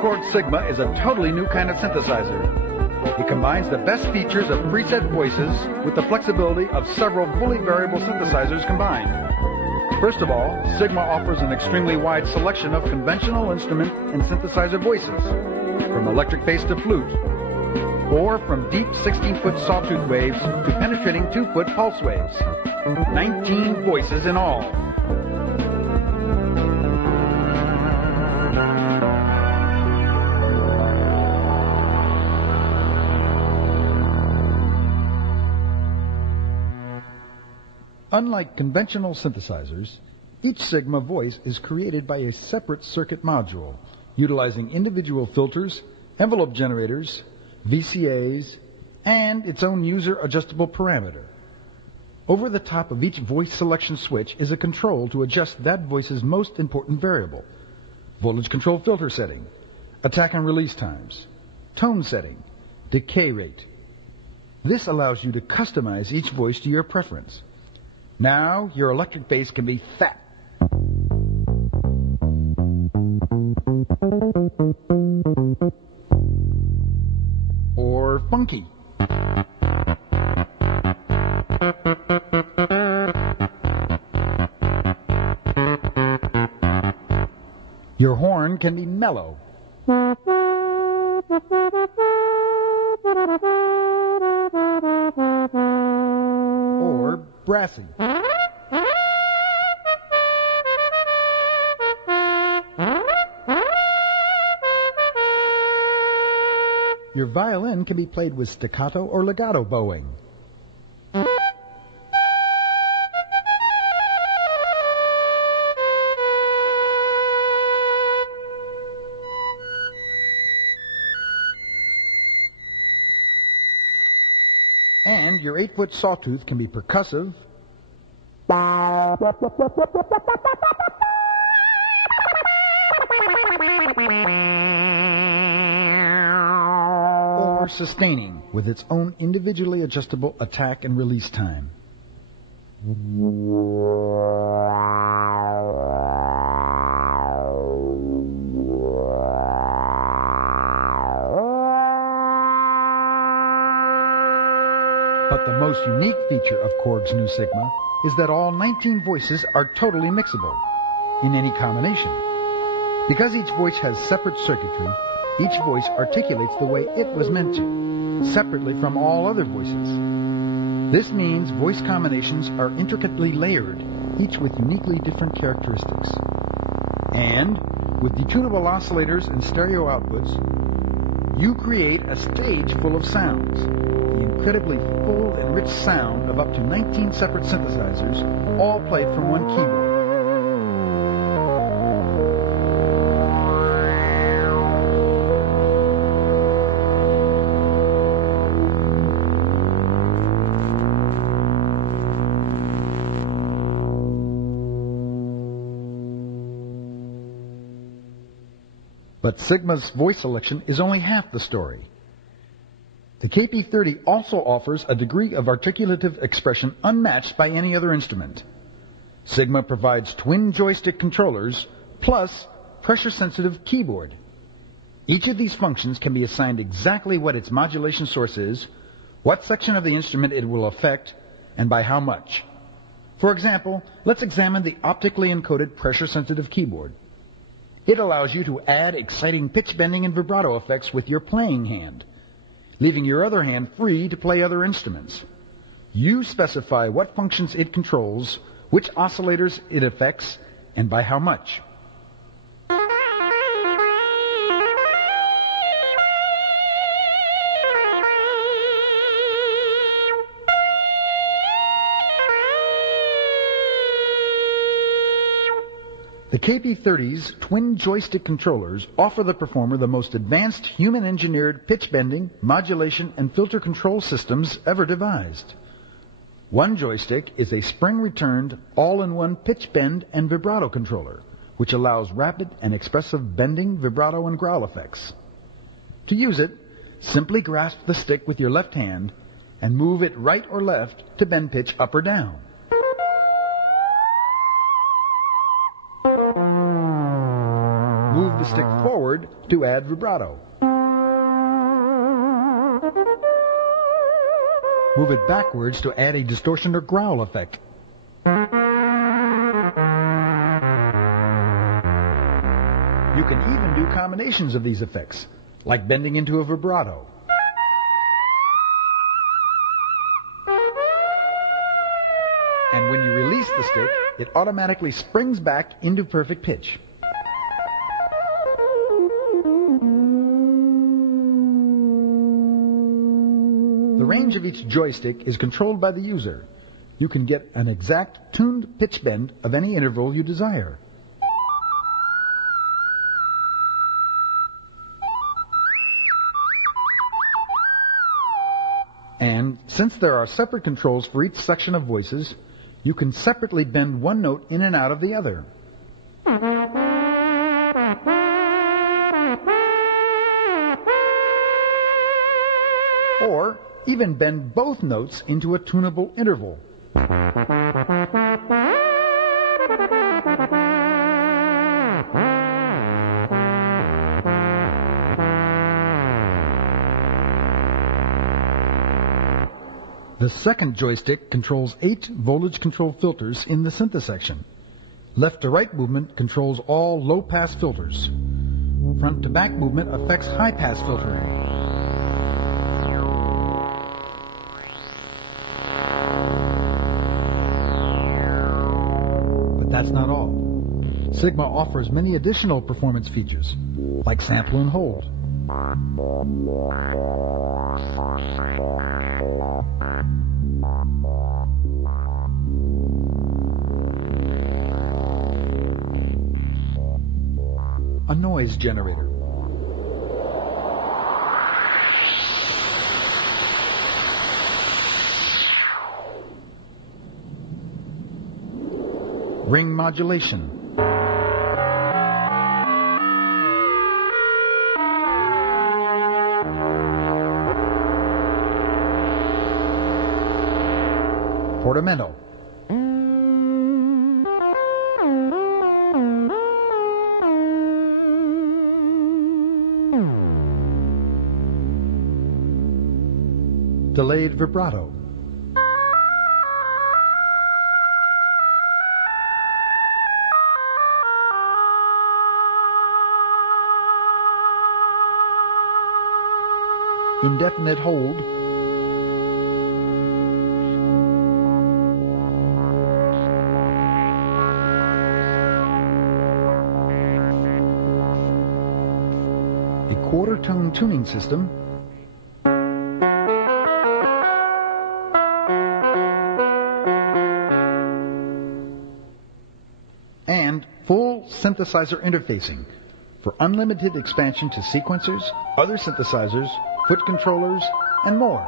Korg Sigma is a totally new kind of synthesizer. It combines the best features of preset voices with the flexibility of several fully variable synthesizers combined. First of all, Sigma offers an extremely wide selection of conventional instrument and synthesizer voices, from electric bass to flute, or from deep 16-foot sawtooth waves to penetrating 2-foot pulse waves. 19 voices in all. Unlike conventional synthesizers, each Sigma voice is created by a separate circuit module, utilizing individual filters, envelope generators, VCAs, and its own user-adjustable parameter. Over the top of each voice selection switch is a control to adjust that voice's most important variable: voltage control filter setting, attack and release times, tone setting, decay rate. This allows you to customize each voice to your preference. Now, your electric bass can be fat, or funky, your horn can be mellow, or brassy. Your violin can be played with staccato or legato bowing. And your 8-foot sawtooth can be percussive, or sustaining with its own individually adjustable attack and release time. But the most unique feature of Korg's new Sigma is that all 19 voices are totally mixable in any combination. Because each voice has separate circuitry, each voice articulates the way it was meant to, separately from all other voices. This means voice combinations are intricately layered, each with uniquely different characteristics. And with detunable oscillators and stereo outputs, you create a stage full of sounds. The incredibly full and rich sound of up to 19 separate synthesizers, all played from one keyboard. But Sigma's voice selection is only half the story. The KP30 also offers a degree of articulative expression unmatched by any other instrument. Sigma provides twin joystick controllers plus pressure-sensitive keyboard. Each of these functions can be assigned exactly what its modulation source is, what section of the instrument it will affect, and by how much. For example, let's examine the optically encoded pressure-sensitive keyboard. It allows you to add exciting pitch bending and vibrato effects with your playing hand, leaving your other hand free to play other instruments. You specify what functions it controls, which oscillators it affects, and by how much. The KP30's twin joystick controllers offer the performer the most advanced human-engineered pitch bending, modulation, and filter control systems ever devised. One joystick is a spring-returned, all-in-one pitch bend and vibrato controller, which allows rapid and expressive bending, vibrato, and growl effects. To use it, simply grasp the stick with your left hand and move it right or left to bend pitch up or down. Move the stick forward to add vibrato. Move it backwards to add a distortion or growl effect. You can even do combinations of these effects, like bending into a vibrato. And when you release the stick, it automatically springs back into perfect pitch. The range of each joystick is controlled by the user. You can get an exact tuned pitch bend of any interval you desire. And since there are separate controls for each section of voices, you can separately bend one note in and out of the other. Or even bend both notes into a tunable interval. The second joystick controls 8 voltage control filters in the synth section. Left to right movement controls all low-pass filters. Front to back movement affects high-pass filtering. But that's not all. Sigma offers many additional performance features, like sample and hold. A noise generator. Ring modulation. Portamento. Delayed vibrato. Indefinite hold. A quarter tone tuning system. And full synthesizer interfacing for unlimited expansion to sequencers, other synthesizers, foot controllers, and more.